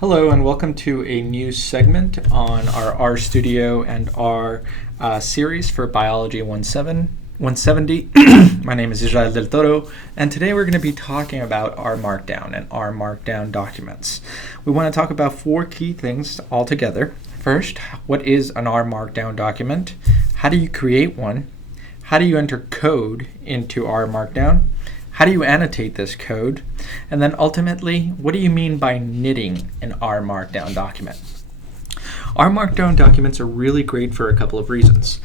Hello and welcome to a new segment on our R Studio and R series for Biology 170. My name is Israel del Toro, and today we're going to be talking about R Markdown and R Markdown documents. We want to talk about four key things altogether. First, what is an R Markdown document? How do you create one? How do you enter code into R Markdown? How do you annotate this code? And then ultimately, what do you mean by knitting an R Markdown document? R Markdown documents are really great for a couple of reasons.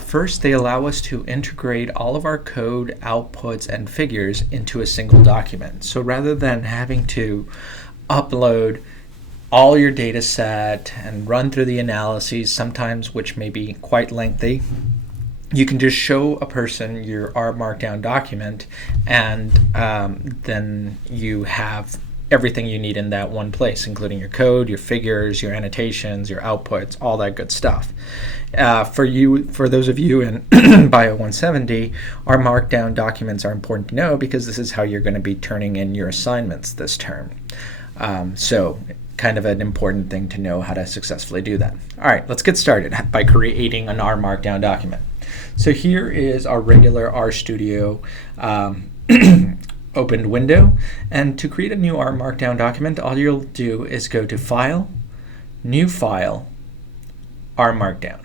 First, they allow us to integrate all of our code, outputs, and figures into a single document. So rather than having to upload all your data set and run through the analyses, sometimes which may be quite lengthy, you can just show a person your R Markdown document, and then you have everything you need in that one place, including your code, your figures, your annotations, your outputs, all that good stuff. For those of you in Bio 170, R Markdown documents are important to know because this is how you're going to be turning in your assignments this term. So kind of an important thing to know how to successfully do that. All right, let's get started by creating an R Markdown document. So here is our regular RStudio opened window. And to create a new R Markdown document, all you'll do is go to File, New File, R Markdown.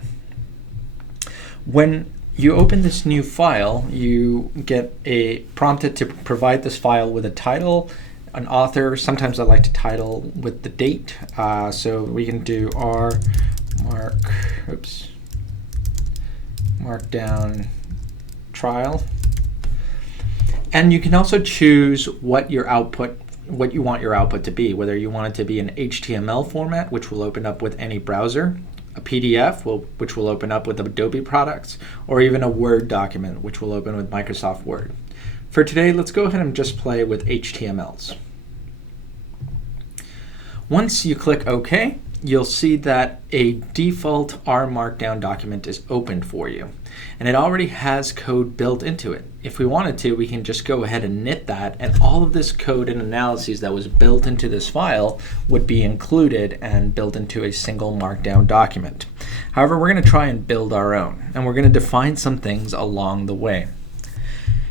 When you open this new file, you get prompted to provide this file with a title, an author. Sometimes I like to title with the date. So we can do R Markdown trial. And you can also choose what you want your output to be, whether you want it to be an HTML format, which will open up with any browser, a PDF, which will open up with Adobe products, or even a Word document, which will open with Microsoft Word. For today, let's go ahead and just play with HTMLs. Once you click OK, you'll see that a default R Markdown document is opened for you. And it already has code built into it. If we wanted to, we can just go ahead and knit that, and all of this code and analyses that was built into this file would be included and built into a single Markdown document. However, we're going to try and build our own, and we're going to define some things along the way.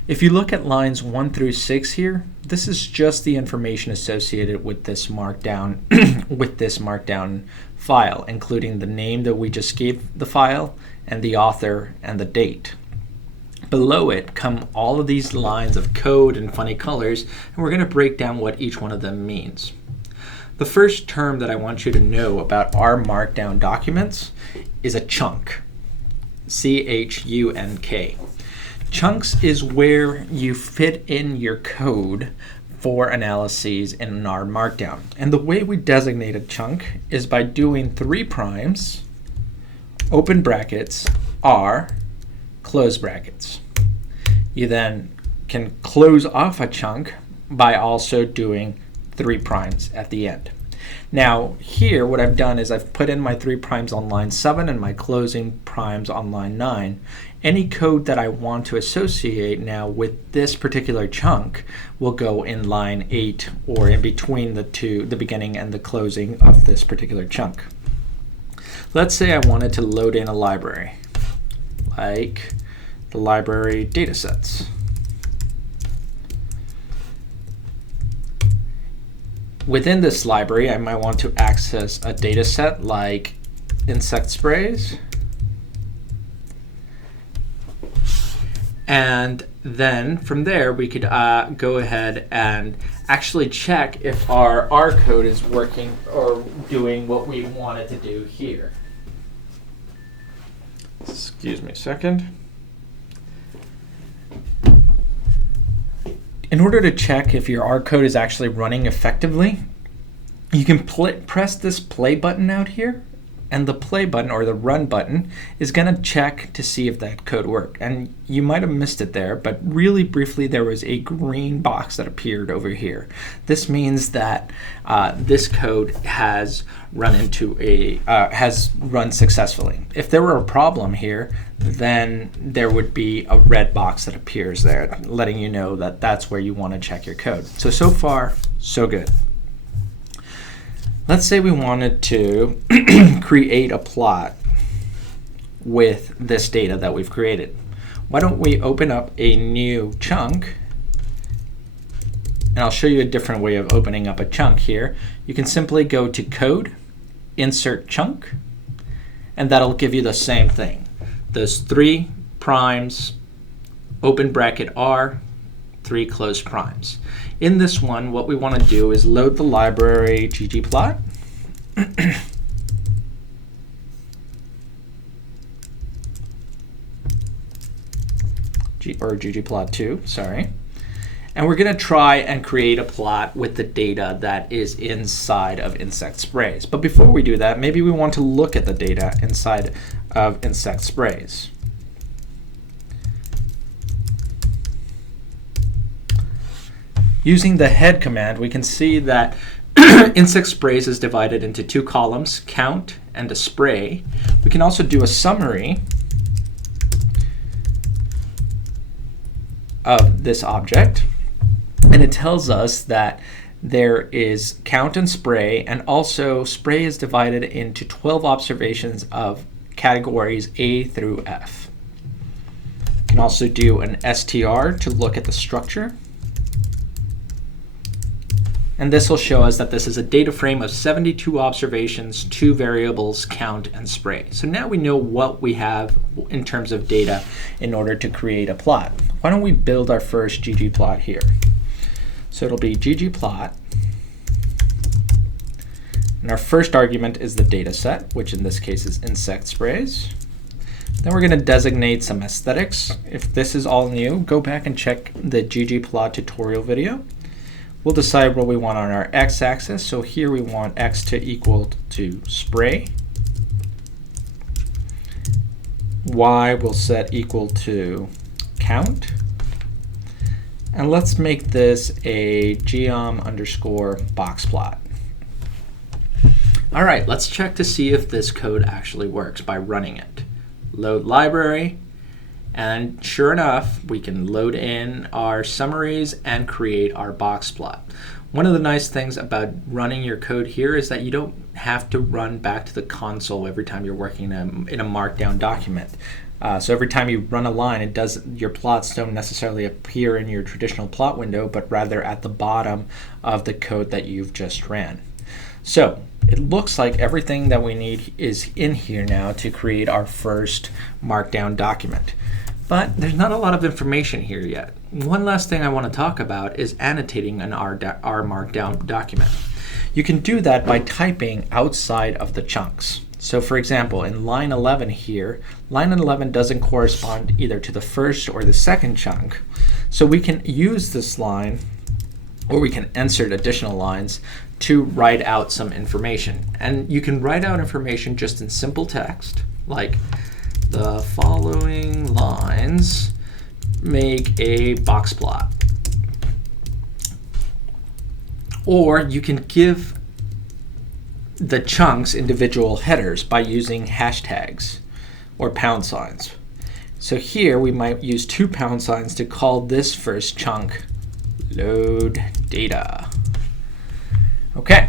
If you look at lines 1 through 6 here, this is just the information associated with this Markdown file, including the name that we just gave the file and the author and the date. Below it come all of these lines of code and funny colors, and we're going to break down what each one of them means. The first term that I want you to know about R Markdown documents is a chunk. C-H-U-N-K. Chunks is where you fit in your code for analyses in an R Markdown. And the way we designate a chunk is by doing 3 primes, open brackets, R, close brackets. You then can close off a chunk by also doing 3 primes at the end. Now here what I've done is I've put in my 3 primes on line 7 and my closing primes on line 9. Any code that I want to associate now with this particular chunk will go in line 8 or in between the beginning and the closing of this particular chunk. Let's say I wanted to load in a library, like the library datasets. Within this library, I might want to access a dataset like insect sprays. And then from there, we could go ahead and actually check if our R code is working or doing what we want it to do here. Excuse me a second. In order to check if your R code is actually running effectively, you can press this play button out here, and the play button or the run button is going to check to see if that code worked. And you might have missed it there, but really briefly there was a green box that appeared over here. This means that this code has run successfully. If there were a problem here, then there would be a red box that appears there, letting you know that that's where you want to check your code. So far, so good. Let's say we wanted to create a plot with this data that we've created. Why don't we open up a new chunk? And I'll show you a different way of opening up a chunk here. You can simply go to Code, Insert Chunk, and that'll give you the same thing. Those 3 primes, open bracket R, 3 close primes. In this one, what we want to do is load the library ggplot. or ggplot2, sorry. And we're going to try and create a plot with the data that is inside of insect sprays. But before we do that, maybe we want to look at the data inside of insect sprays. Using the head command, we can see that insect sprays is divided into 2 columns, count and a spray. We can also do a summary of this object, and it tells us that there is count and spray, and also spray is divided into 12 observations of categories A through F. You can also do an str to look at the structure. And this will show us that this is a data frame of 72 observations, 2 variables, count and spray. So now we know what we have in terms of data in order to create a plot. Why don't we build our first ggplot here? So it'll be ggplot. And our first argument is the data set, which in this case is insect sprays. Then we're going to designate some aesthetics. If this is all new, go back and check the ggplot tutorial video. We'll decide what we want on our x-axis. So here we want x to equal to spray. Y will set equal to count. And let's make this a geom_box plot. All right, let's check to see if this code actually works by running it. Load library. And sure enough, we can load in our summaries and create our box plot. One of the nice things about running your code here is that you don't have to run back to the console every time you're working in a Markdown document. So every time you run a line, your plots don't necessarily appear in your traditional plot window, but rather at the bottom of the code that you've just ran. So it looks like everything that we need is in here now to create our first Markdown document. But there's not a lot of information here yet. One last thing I want to talk about is annotating an R Markdown document. You can do that by typing outside of the chunks. So for example, in line 11 here, line 11 doesn't correspond either to the first or the second chunk. So we can use this line, or we can insert additional lines to write out some information. And you can write out information just in simple text, like the following lines make a box plot. Or you can give the chunks individual headers by using hashtags or pound signs. So here we might use 2 pound signs to call this first chunk load data. Okay.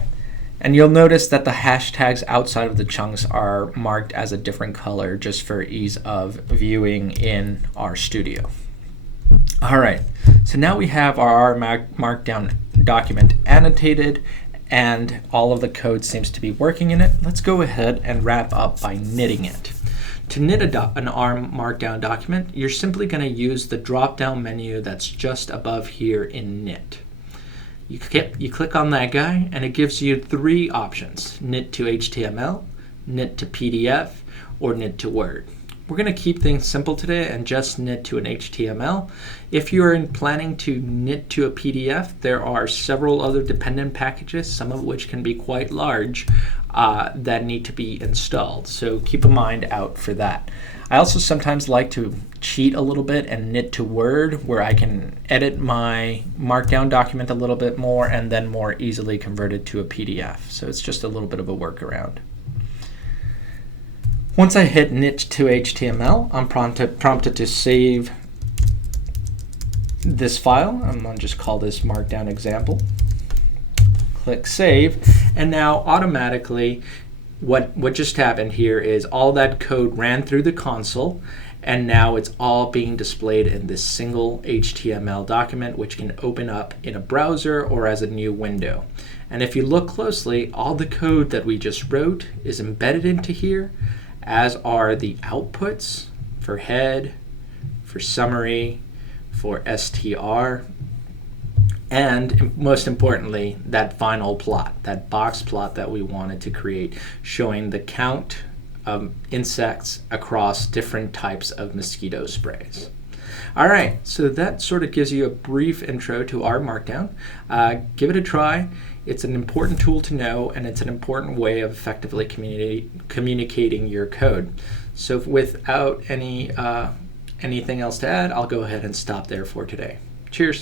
And you'll notice that the hashtags outside of the chunks are marked as a different color just for ease of viewing in RStudio. All right, so now we have our R Markdown document annotated and all of the code seems to be working in it. Let's go ahead and wrap up by knitting it. To knit an R Markdown document, you're simply going to use the drop-down menu that's just above here in knit. You click on that guy and it gives you 3 options: knit to HTML, knit to PDF, or knit to Word. We're going to keep things simple today and just knit to an HTML. If you're planning to knit to a PDF, there are several other dependent packages, some of which can be quite large, that need to be installed. So keep a mind out for that. I also sometimes like to cheat a little bit and knit to Word, where I can edit my Markdown document a little bit more and then more easily convert it to a PDF. So it's just a little bit of a workaround. Once I hit knit to HTML, I'm prompted to save this file. I'm going to just call this Markdown example. Click Save, And now automatically what just happened here is all that code ran through the console, and now it's all being displayed in this single HTML document, which can open up in a browser or as a new window. And if you look closely, all the code that we just wrote is embedded into here, as are the outputs for head, for summary, for str, and most importantly, that final plot, that box plot that we wanted to create, showing the count of insects across different types of mosquito sprays. All right, so that sort of gives you a brief intro to R Markdown. Give it a try. It's an important tool to know, and it's an important way of effectively communicating your code. So without anything else to add, I'll go ahead and stop there for today. Cheers.